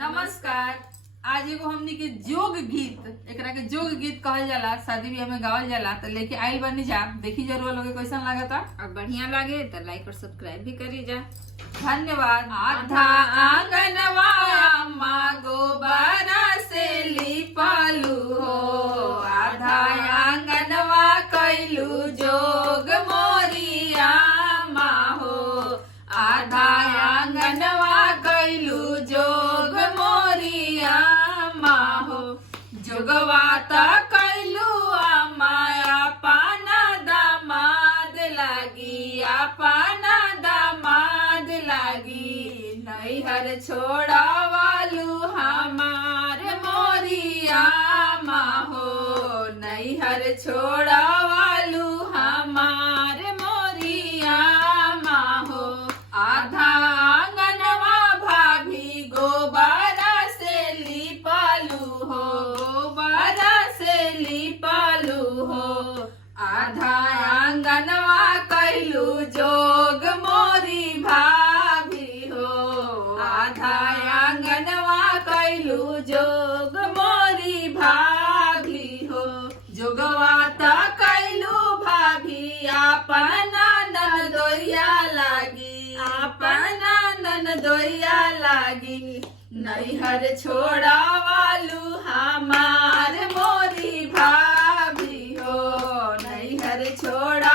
नमस्कार। आज एगो हमनी के जोग गीत, एकरा के जोग गीत कहल जाला, शादी ब्याह में गावल जाला, तो लेके आइल बनी जा। देखी जरूर लोगे कैसन लागता। और बढ़िया लागे तो लाइक और सब्सक्राइब भी करी जा। धन्यवाद। आधा आंगनवा माँ गोबरा से लिपालू हो, आधा आंगनवा कैलू जोग मोरिया माँ हो, आधा आंगनवा कैलू जोग मोरिया माँ हो। जोगवा त कैलू माया पाना दामाद लागी, पाना दामाद लागी, नैहर छोड़ा वालू हमार मोरिया माँ हो, नैहर छोड़ा वालू हमार मोरिया माँ हो। आधा आंगनवा भाभी गोबरा से लिपालू हो, गोबरा से लिपालू हो, आधा आंगनवा कैलू जोग मोरी भाभी हो, आधा आंगनवा कैलू जोग मोरी भाभी हो। जोगवा त कैलू भाभी अपना ननदोइया लागी, अपना ननदोइया लागी, नैहर छोड़ा वालू हमार मोरी भाभी हो, नैहर छोड़ा